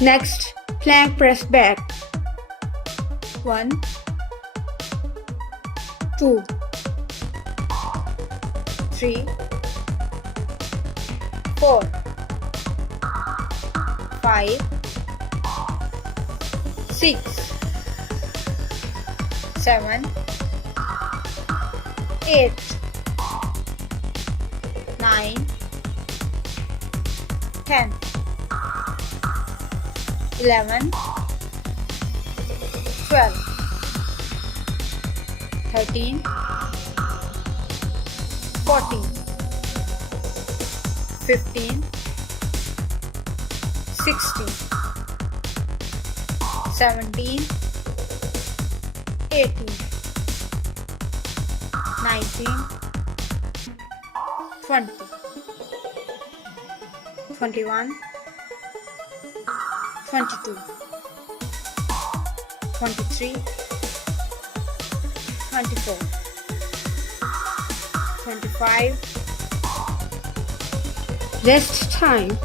Next, plank press back. 1, 2, 3, 4, 5, 6, 7, 8, 9, 10, 11, 12, 13, 14, 15, 16, 17, 18, 19, 20, 21, 22, 23, 24, 25. Rest time.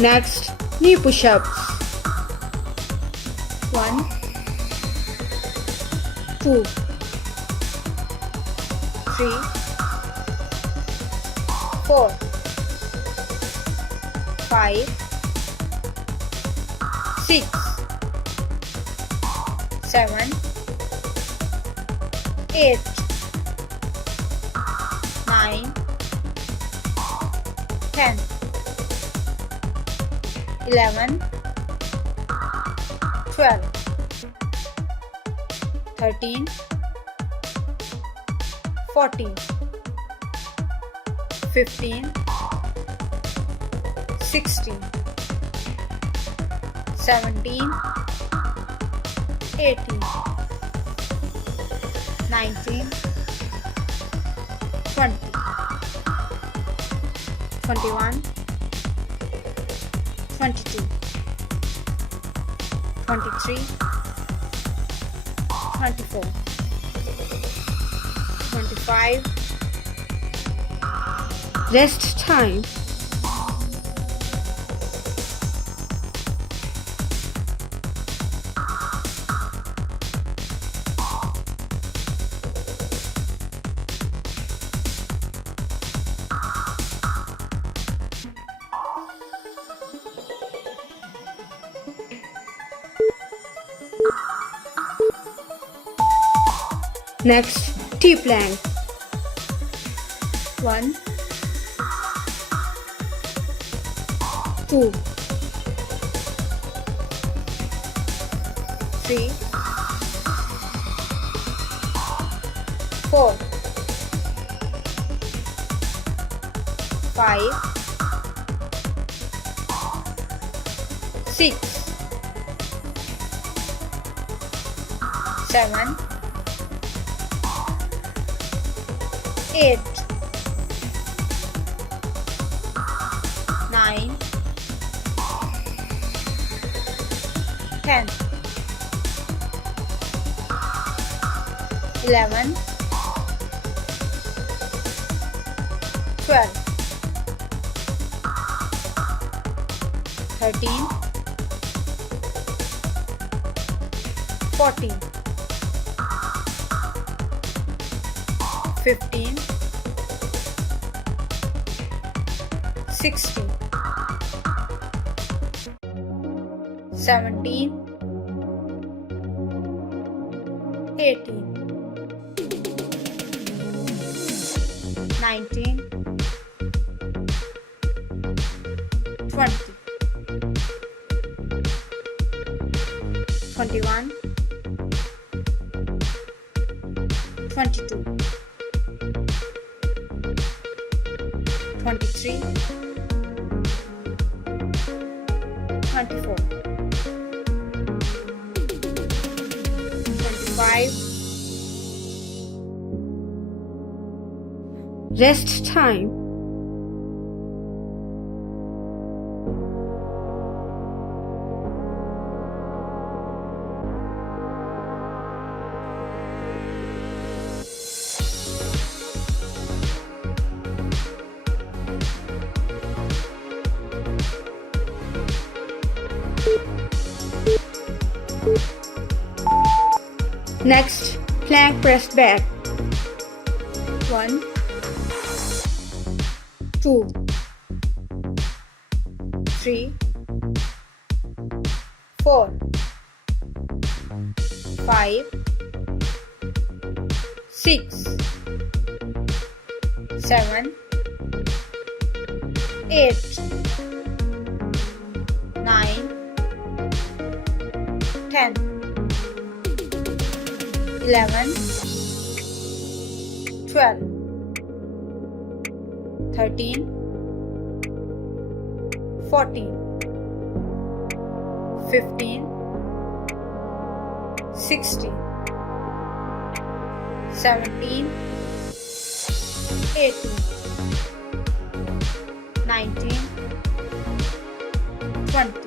Next, knee push-ups. 1, 2, 3, 4, 5, 6, 7, 8, 9, 10, 11, 12, 13, 14, 15, 16, 17, 18, 19, 20, 21, 22, 23, 24, 25. Rest time. Next, T-plank. 1, 2, 3, 4, 5, 6, 7, 8, 9, 10, 11, 12, 13, 14, 15, 16, 17, 18, 19, 20, 21, 22, 23, 24, 25. Rest time. Next, plank press back. 1, 2, 3, 4, 5, 6, 7, 8, 9, 10, 11, 12, 13, 14, 15, 16, 17, 18, 19, 20,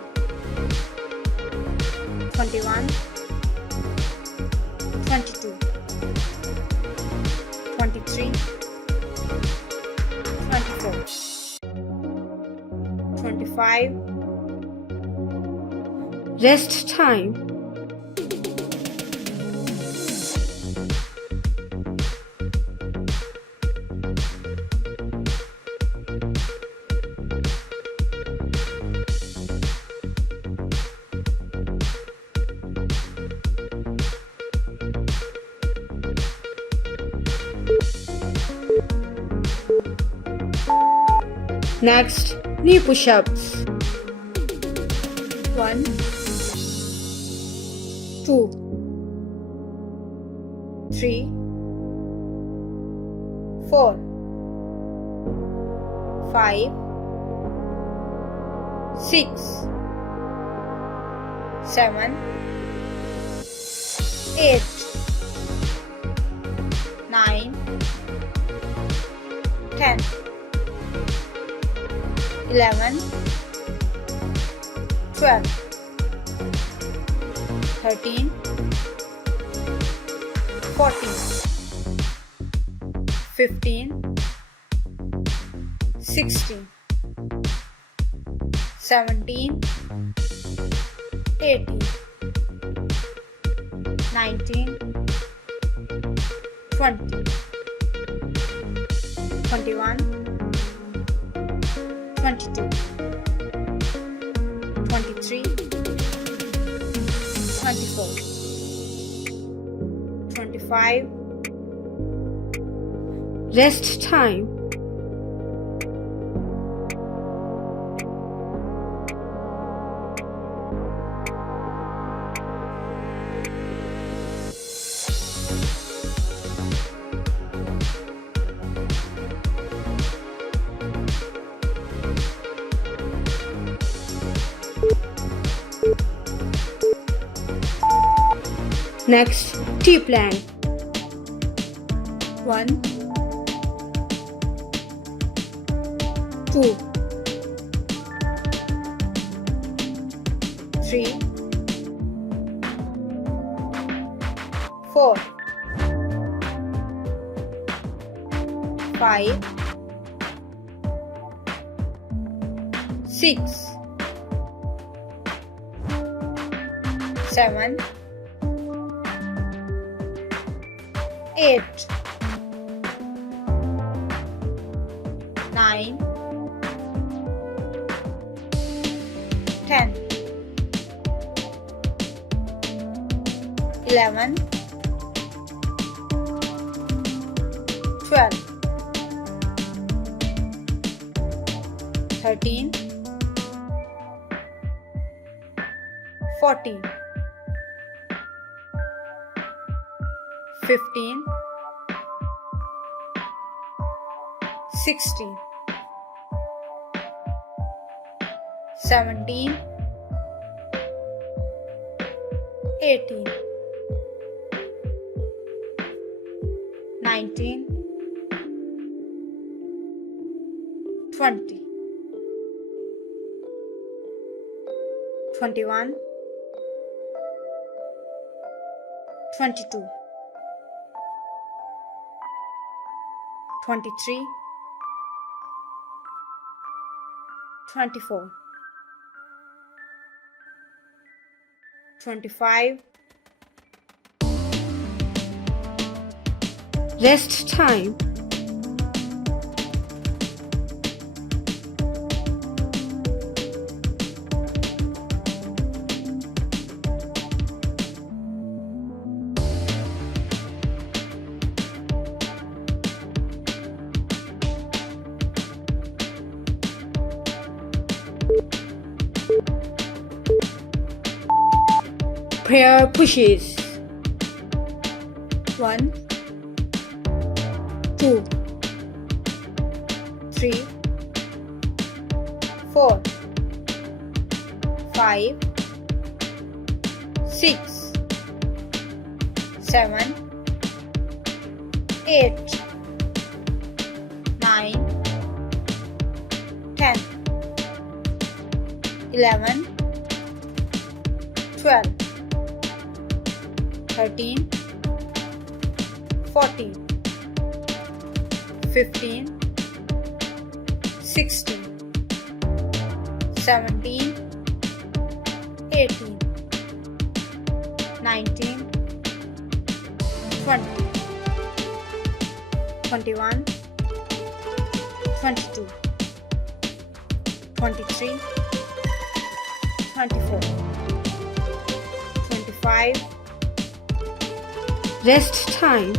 21, 22, 23, 24, 25. Rest time. Next, knee push-ups. 1, 2, 3, 4, 5, 6, 7, 8, 9, 10, 11, 12, 13, 14, 15, 16, 17, 18, 19, 20, 21, 22, 23, 24, 25. Rest time. Next, T-plank. 1, 2, 3, 4, 5, 6, 7, 8, 9, 10, 11, 12, 13, 14, 15, 16, 17, 18, 19, 20, 21, 22, 23, 24, 25, Rest time. Prayer pushes. 1, 2, 3, 4, 5, 6, 7, 8, 9, 10, 11, 12, 13, 14, 15, 16, 17, 18, 19, 20, 21, 22, 23, 24, 25. Rest time.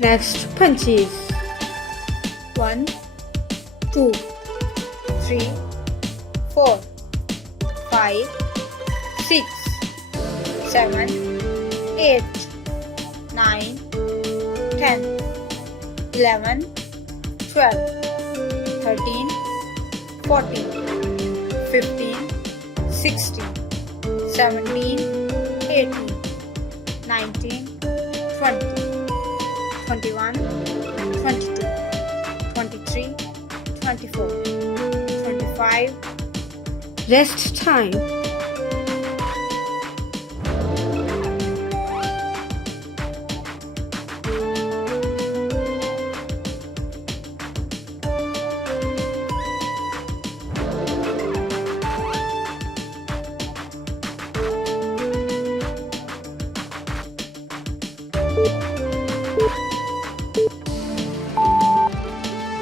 Next, punches. 1, 2, 3, 4, 5, 6, 7, 8, 9, 10, 11, 12, 13, 14, 15, 16, 17, 18, 19, 20, 21, 22, 23, 24, 25. Rest time.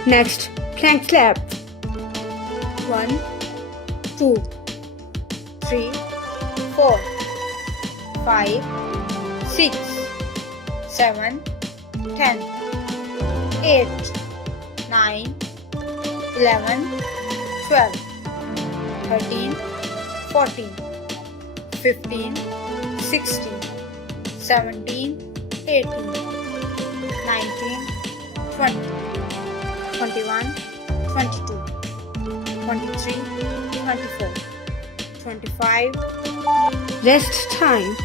Next, plank clap. 1, 2, 3, 4, 5, 6, 7, 10, 8, 9, 11, 12, 13, 14, 15, 16, 17, 18, 19, 20, 21, 22, 23, 24, 25. Rest time.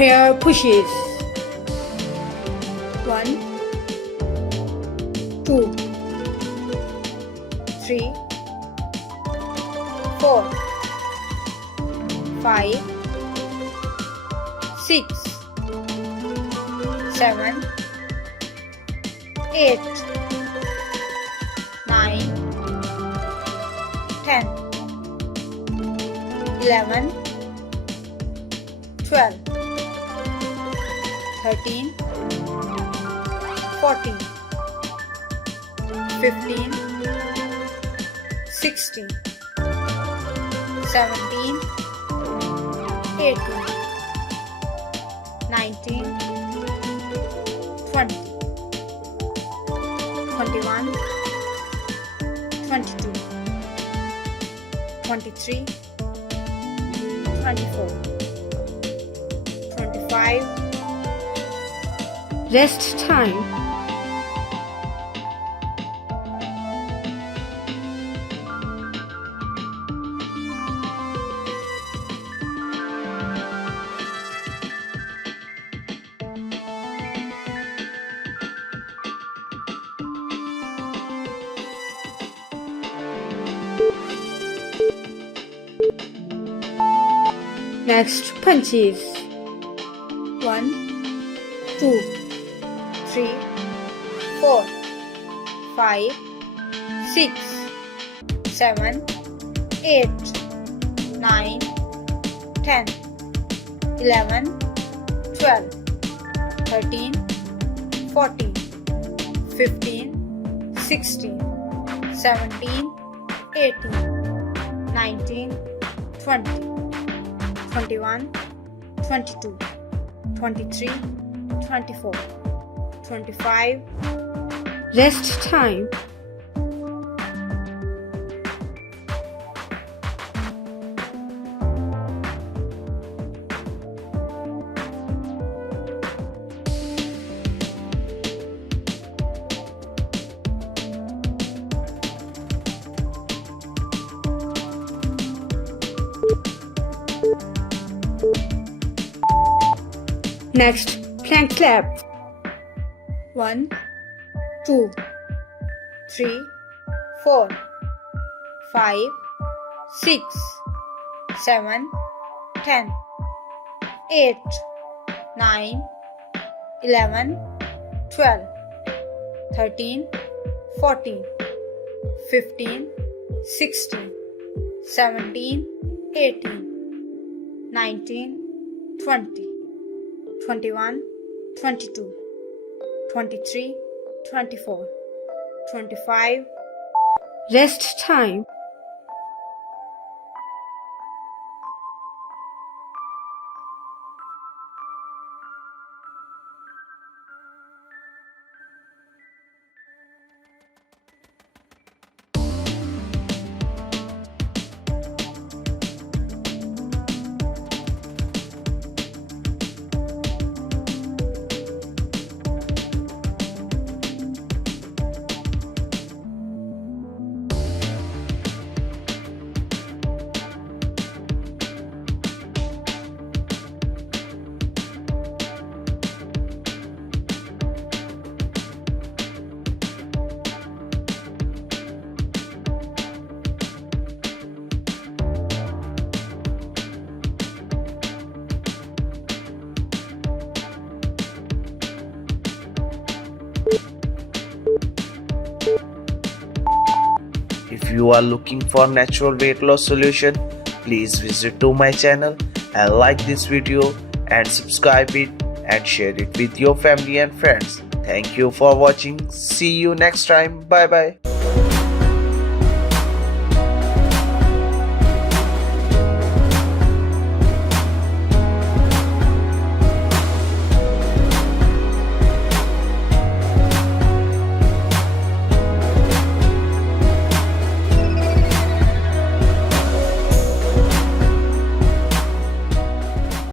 pair pushes. 1, 2, 3, 4, 5, 6, 7, 8, 9, 10, 11, 12, 13, 14, 15, 16, 17, 18, 19, 20, 21, 22, 23, 24, 25. Rest time. Next punches. 1, 2, 3, 4, 5, 6, 7, 8, 9, 10, 11, 12, 13, 14, 15, 16, 17, 18, 19, 20, 21, 22, 23, 24, 25. Rest time. Next, plank clap. 1, 2, 3, 4, 5, 6, 7, 10, 8, 9, 11, 12, 13, 14, 15, 16, 17, 18, 19, 20, 21, 22, 23, 24, 25. Rest time. If you are looking for natural weight loss solution, please visit to my channel and like this video and subscribe it and share it with your family and friends. Thank you for watching. See you next time. Bye bye.